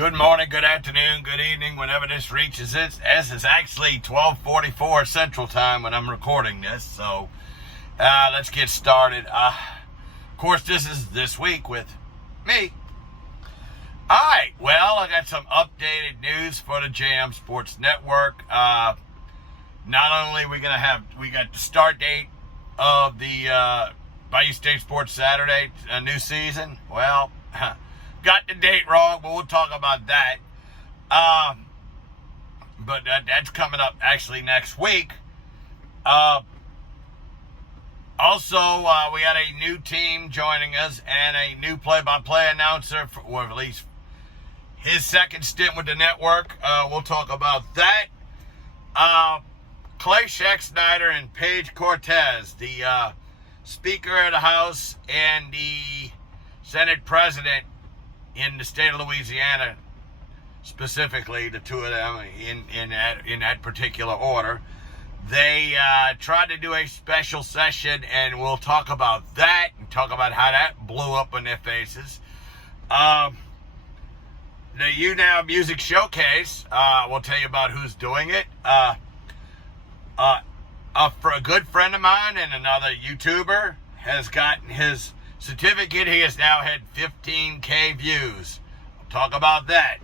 Good morning, good afternoon, good evening, whenever this reaches it. This is actually 12:44 Central Time when I'm recording this, so let's get started. Of course, this is This Week with me. Alright, well, I got some updated news for the JM Sports Network. Not only we got the start date of the Bayou State Sports Saturday new season. Well, got the date wrong, but we'll talk about that. But that's coming up actually next week. Also, we got a new team joining us and a new play-by-play announcer, or at least his second stint with the network. We'll talk about that. Clay Scheck-Snyder and Paige Cortez, the Speaker of the House and the Senate President in the state of Louisiana, specifically the two of them in that particular order. They tried to do a special session, and we'll talk about that and talk about how that blew up in their faces. The You Now Music Showcase, we'll tell you about who's doing it. For a good friend of mine and another YouTuber has gotten his certificate. He has now had 15K views. We'll talk about that.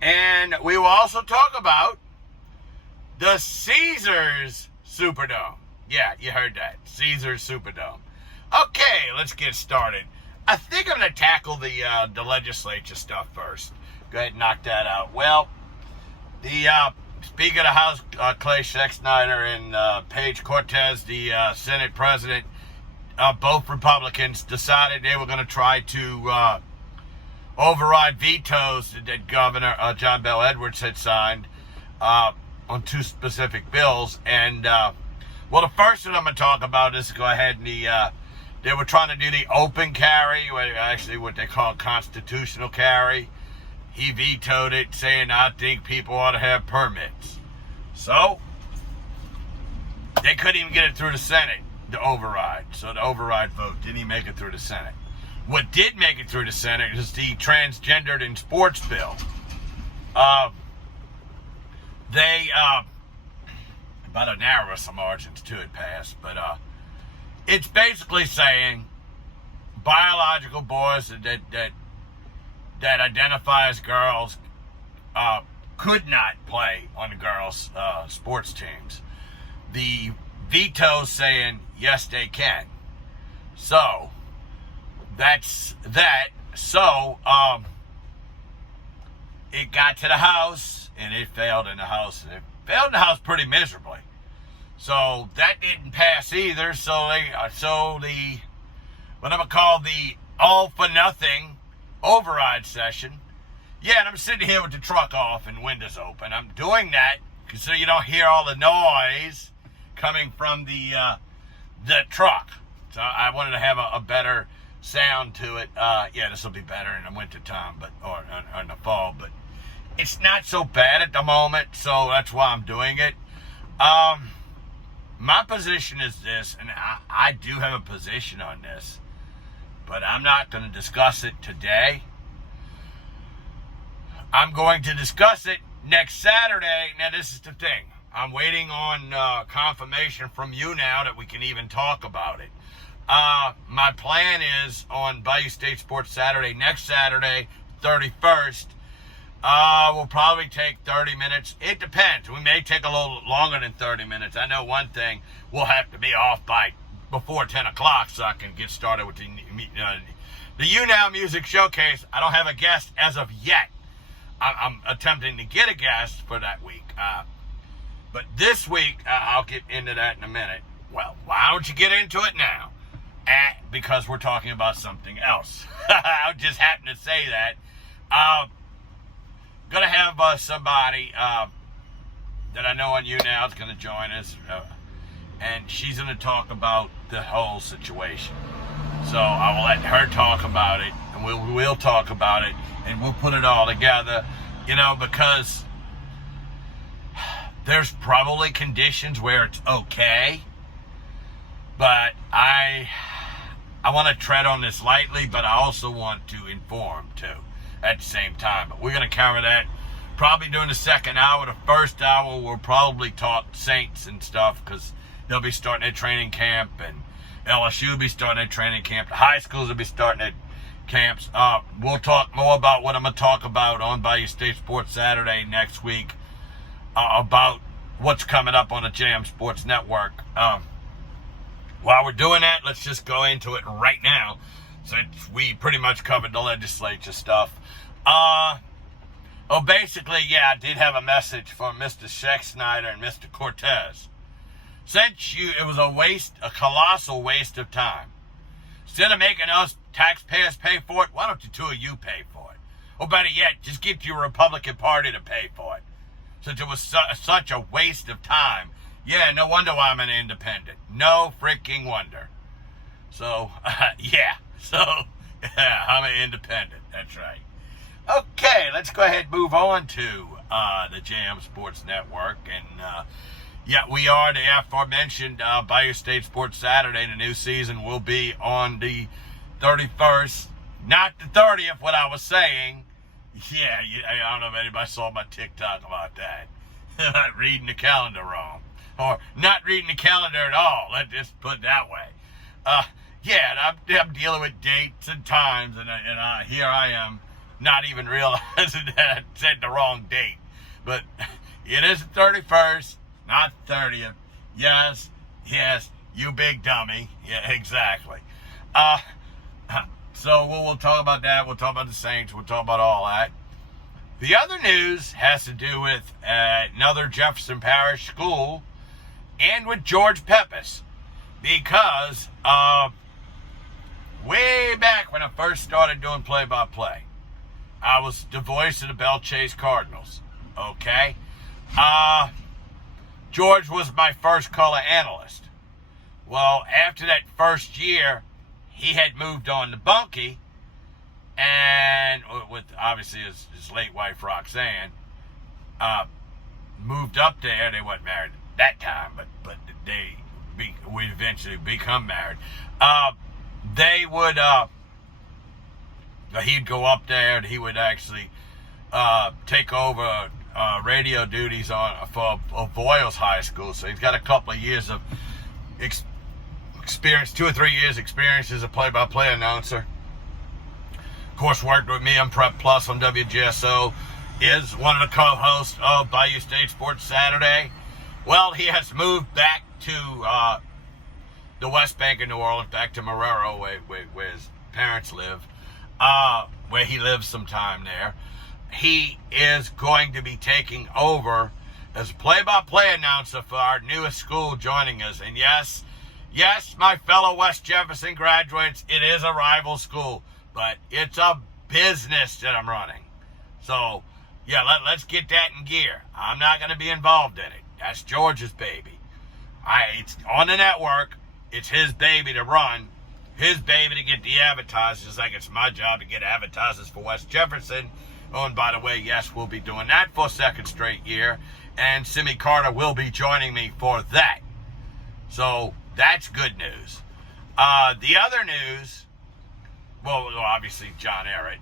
And we will also talk about the Caesars Superdome. Yeah, you heard that. Caesars Superdome. Okay, let's get started. I think I'm going to tackle the legislature stuff first. Go ahead and knock that out. Well, the Speaker of the House, Clay Scheck-Snyder, and Paige Cortez, the Senate President, both Republicans, decided they were going to try to override vetoes that Governor John Bel Edwards had signed on two specific bills. And, well, the first one I'm going to talk about is go ahead and they were trying to do the open carry, actually what they call constitutional carry. He vetoed it, saying, I think people ought to have permits. So, they couldn't even get it through the Senate, the override. So the override vote didn't even make it through the Senate. What did make it through the Senate is the transgendered in sports bill. They, about a narrower margins to it passed, but it's basically saying biological boys that identify as girls could not play on the girls' sports teams. The veto saying yes, they can. So that's that. So it got to the House and it failed in the House, and it failed in the House pretty miserably. So that didn't pass either. So the what I'm gonna call the all for nothing override session. Yeah, and I'm sitting here with the truck off and windows open. I'm doing that so you don't hear all the noise coming from the truck. So I wanted to have a better sound to it. Yeah, this will be better in the winter time, or in the fall, but it's not so bad at the moment, so that's why I'm doing it. My position is this, and I do have a position on this, but I'm not going to discuss it today. I'm going to discuss it next Saturday. Now, this is the thing. I'm waiting on confirmation from you now that we can even talk about it. My plan is on Bayou State Sports Saturday, next Saturday, 31st. We'll probably take 30 minutes. It depends. We may take a little longer than 30 minutes. I know one thing. We'll have to be off by before 10 o'clock so I can get started with the You Now Music Showcase. I don't have a guest as of yet. I'm attempting to get a guest for that week. But this week, I'll get into that in a minute. Well, why don't you get into it now? Because we're talking about something else. I just happened to say that. Gonna have somebody that I know on You Now is gonna join us, and she's gonna talk about the whole situation. So I will let her talk about it, and we'll talk about it, and we'll put it all together, because there's probably conditions where it's okay, but I want to tread on this lightly, but I also want to inform too. at the same time. But we're going to cover that probably during the second hour. The first hour, we'll probably talk Saints and stuff because they'll be starting their training camp, and LSU will be starting their training camp. The high schools will be starting their camps. We'll talk more about what I'm going to talk about on Bayou State Sports Saturday next week about what's coming up on the Jam Sports Network. While we're doing that, let's just go into it right now, since we pretty much covered the legislature stuff. Basically, yeah, I did have a message from Mr. Scheck-Snyder and Mr. Cortez. Since it was a colossal waste of time. Instead of making us taxpayers pay for it, why don't the two of you pay for it? Or better yet, just get your Republican Party to pay for it. Since it was such a waste of time. Yeah, no wonder why I'm an independent. No freaking wonder. So, yeah. So, yeah, I'm an independent. That's right. Okay, let's go ahead and move on to the Jam Sports Network. And, yeah, we are the aforementioned Bayou State Sports Saturday. The new season will be on the 31st. Not the 30th, what I was saying. Yeah, I don't know if anybody saw my TikTok about that. Reading the calendar wrong. Or not reading the calendar at all. Let's just put it that way. Yeah, I'm dealing with dates and times, and here I am, not even realizing that I said the wrong date. But it is the 31st, not the 30th. Yes, you big dummy. Yeah, exactly. So we'll talk about that. We'll talk about the Saints. We'll talk about all that. The other news has to do with another Jefferson Parish school and with George Peppis, because way back when I first started doing play-by-play, I was the voice of the Belle Chase Cardinals, okay? George was my first color analyst. Well, after that first year, he had moved on to Bunkie, and with obviously his late wife Roxanne, moved up there. They weren't married at that time, but we eventually become married. They would he'd go up there, and he would actually take over radio duties for Voiles High School. So he's got a couple of years of experience, 2 or 3 years experience as a play-by-play announcer. Of course, worked with me on Prep Plus on WGSO. Is one of the co-hosts of Bayou State Sports Saturday. Well, he has moved back to the West Bank of New Orleans, back to Marrero, where his parents live, where he lives sometime there. He is going to be taking over as a play-by-play announcer for our newest school joining us. And yes, my fellow West Jefferson graduates, it is a rival school, but it's a business that I'm running. So, yeah, let's get that in gear. I'm not going to be involved in it. That's George's baby. It's on the network. It's his baby to run, his baby to get the advertisers, just like it's my job to get advertisers for West Jefferson. Oh, and by the way, yes, we'll be doing that for a second straight year, and Simi Carter will be joining me for that. So that's good news. The other news, well, obviously John Ehret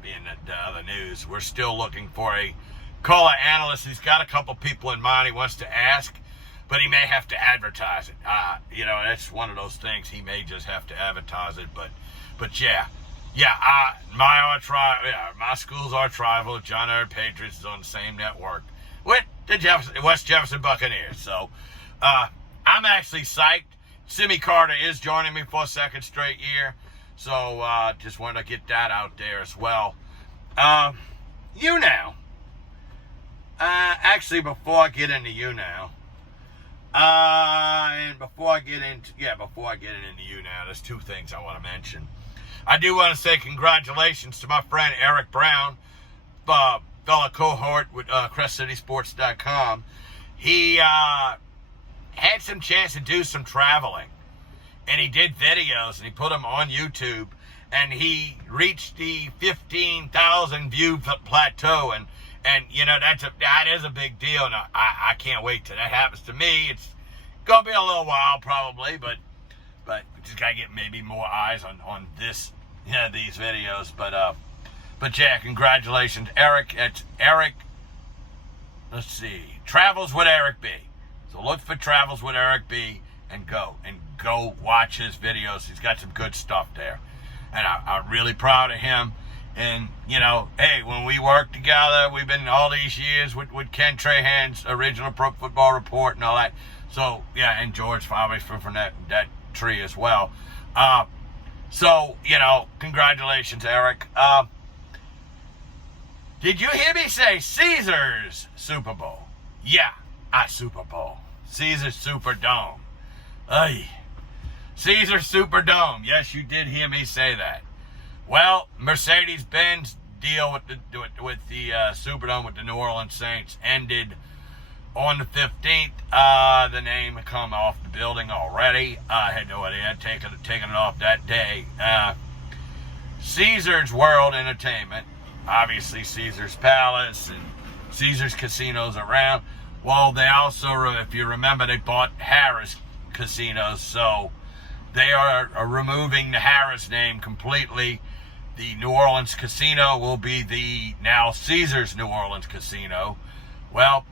being the other news. We're still looking for a color analyst. He's got a couple people in mind he wants to ask, but he may have to advertise it. That's one of those things. He may just have to advertise it, but yeah. My school's arch rival, John Ehret Patriots, is on the same network with the West Jefferson Buccaneers. So I'm actually psyched. Simi Carter is joining me for a second straight year. So just wanted to get that out there as well. Actually, before I get into before I get into there's two things I want to mention. I do want to say congratulations to my friend Eric Brown, fellow cohort with CrestCitySports.com. He had some chance to do some traveling, and he did videos, and he put them on YouTube, and he reached the 15,000 view plateau, and that is a big deal, and I can't wait till that happens to me. It's gonna be a little while probably, but we just gotta get maybe more eyes on this, these videos. But But yeah, congratulations, Eric. It's Eric, let's see, Travels with Eric B. So look for Travels with Eric B and go watch his videos. He's got some good stuff there. And I'm really proud of him. And, you know, hey, when we work together, we've been all these years with Ken Trahan's original Pro Football Report and all that. So, yeah, and George probably from that tree as well. So, you know, congratulations, Eric. Did you hear me say Caesars Super Bowl? Yeah, Super Bowl. Caesars Superdome. Ay. Caesars Superdome. Yes, you did hear me say that. Well, Mercedes-Benz deal with the Superdome with the New Orleans Saints ended on the 15th. The name had come off the building already. I had no idea. I'd taken it off that day. Caesars World Entertainment, obviously Caesars Palace and Caesars casinos around. Well, they also, if you remember, they bought Harris Casinos, so they are removing the Harris name completely. The New Orleans Casino will be the now Caesars New Orleans Casino. Well,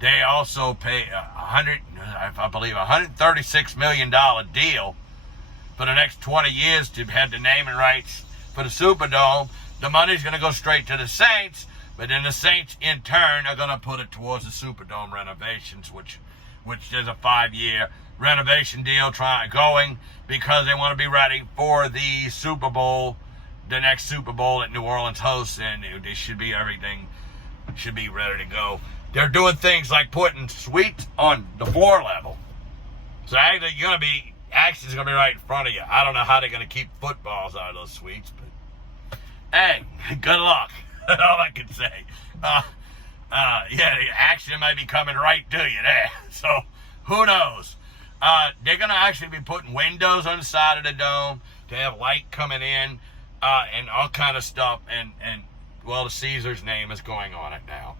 they also pay $136 million deal for the next 20 years to have the naming rights for the Superdome. The money's going to go straight to the Saints, but then the Saints in turn are going to put it towards the Superdome renovations, which is a 5-year renovation deal going because they want to be ready for the Super Bowl, the next Super Bowl that New Orleans hosts, and they should be everything should be ready to go. They're doing things like putting suites on the floor level. So actually, action's going to be right in front of you. I don't know how they're going to keep footballs out of those suites, but hey, good luck. That's all I can say. Yeah, the action might be coming right to you there. So, who knows? They're going to actually be putting windows on the side of the dome to have light coming in and all kind of stuff. And well, the Caesars name is going on it now.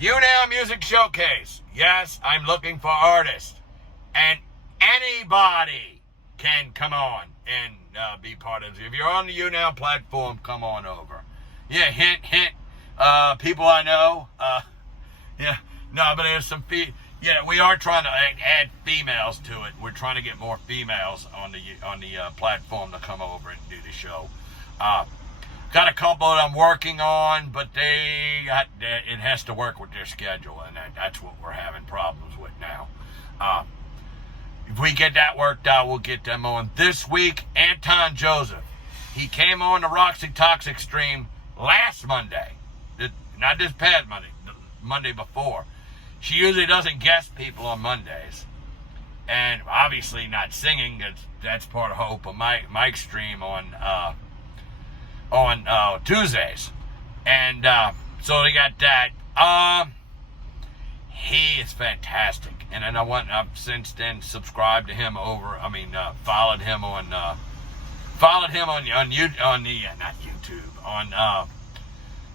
YouNow Music Showcase. Yes, I'm looking for artists. And anybody can come on and be part of it. If you're on the YouNow platform, come on over. Yeah, hint. People I know. Yeah, no, but there's some we are trying to add females to it. We're trying to get more females on the platform to come over and do the show. Got a couple that I'm working on, but it has to work with their schedule, and that's what we're having problems with now. If we get that worked out, we'll get them on. This week, Anton Joseph. He came on the Roxy Toxic stream last Monday. Not this past Monday, the Monday before. She usually doesn't guest people on Mondays. And obviously not singing. That's part of Hope of Mike's stream on Tuesdays. And so they got that. He is fantastic. And then I've since then subscribed to him followed him on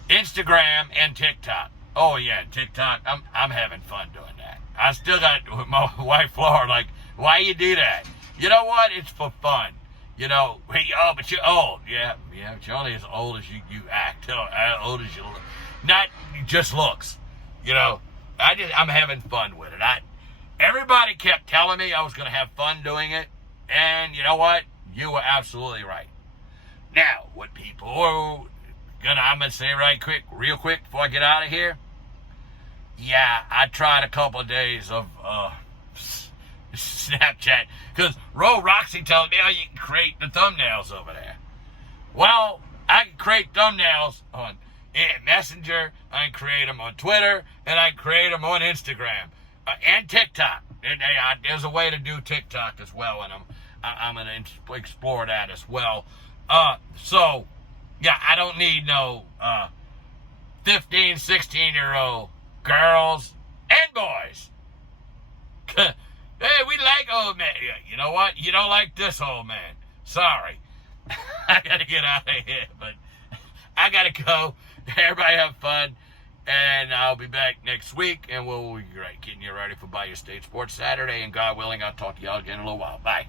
Instagram and TikTok. Oh yeah, TikTok. I'm having fun doing that. I still got my wife Laura like, why you do that? You know what? It's for fun. You know, hey, but you're old. Yeah, but you're only as old as you act. As old as you look. Not just looks. You know, I'm having fun with it. Everybody kept telling me I was going to have fun doing it, and you know what? You were absolutely right. Now, what people are I'm going to say real quick before I get out of here. Yeah, I tried a couple of days of Snapchat, because Roxy tells me, you can create the thumbnails over there. Well, I can create thumbnails on Messenger, I can create them on Twitter, and I can create them on Instagram and TikTok. There's a way to do TikTok as well, and I'm going to explore that as well. So, yeah, I don't need no 15, 16-year-old girls and boys. Hey, we like old men. You know what? You don't like this old man. Sorry. I got to get out of here, but I got to go. Everybody have fun, and I'll be back next week, and we'll be great getting you ready for Bayou State Sports Saturday, and God willing, I'll talk to y'all again in a little while. Bye.